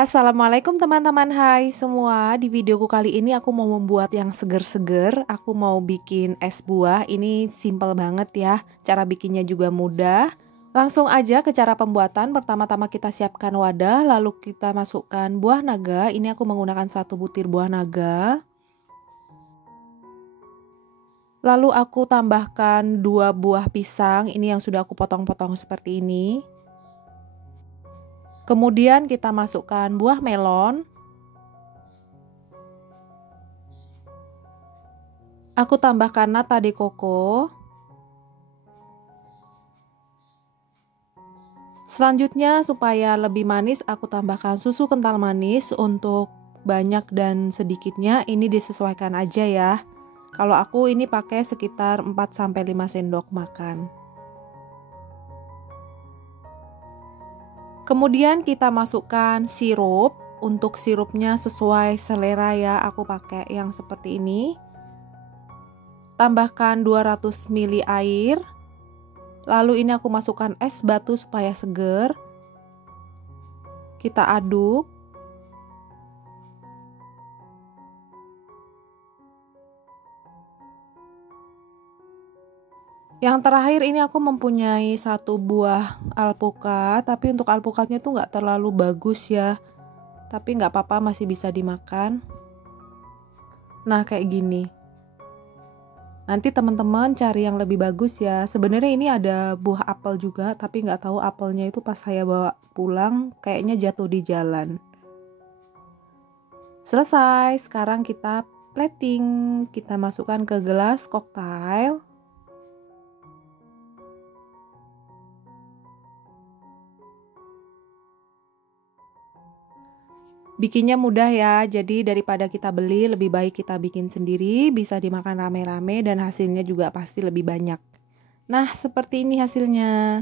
Assalamualaikum teman-teman, hai semua. Di videoku kali ini aku mau membuat yang seger-seger. Aku mau bikin es buah. Ini simple banget ya. Cara bikinnya juga mudah. Langsung aja ke cara pembuatan. Pertama-tama kita siapkan wadah, lalu kita masukkan buah naga. Ini aku menggunakan 1 butir buah naga. Lalu aku tambahkan 2 buah pisang. Ini yang sudah aku potong-potong seperti ini. Kemudian kita masukkan buah melon. Aku tambahkan nata de coco. Selanjutnya supaya lebih manis aku tambahkan susu kental manis. Untuk banyak dan sedikitnya ini disesuaikan aja ya. Kalau aku ini pakai sekitar 4-5 sendok makan. Kemudian kita masukkan sirup. Untuk sirupnya sesuai selera ya, aku pakai yang seperti ini. Tambahkan 200 ml air. Lalu ini aku masukkan es batu supaya seger. Kita aduk. Yang terakhir ini aku mempunyai 1 buah alpukat, tapi untuk alpukatnya tuh nggak terlalu bagus ya. Tapi nggak apa-apa, masih bisa dimakan. Nah kayak gini. Nanti teman-teman cari yang lebih bagus ya. Sebenarnya ini ada buah apel juga, tapi nggak tahu apelnya itu pas saya bawa pulang kayaknya jatuh di jalan. Selesai, sekarang kita plating. Kita masukkan ke gelas koktail. Bikinnya mudah ya, jadi daripada kita beli lebih baik kita bikin sendiri, bisa dimakan rame-rame dan hasilnya juga pasti lebih banyak. Nah, seperti ini hasilnya.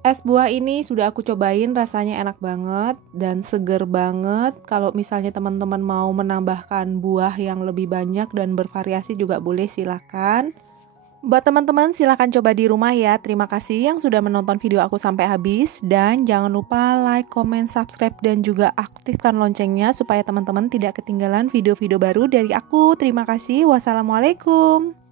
Es buah ini sudah aku cobain, rasanya enak banget dan seger banget. Kalau misalnya teman-teman mau menambahkan buah yang lebih banyak dan bervariasi juga boleh, silakan. Buat teman-teman silahkan coba di rumah ya. Terima kasih yang sudah menonton video aku sampai habis. Dan jangan lupa like, comment, subscribe, dan juga aktifkan loncengnya supaya teman-teman tidak ketinggalan video-video baru dari aku. Terima kasih. Wassalamualaikum.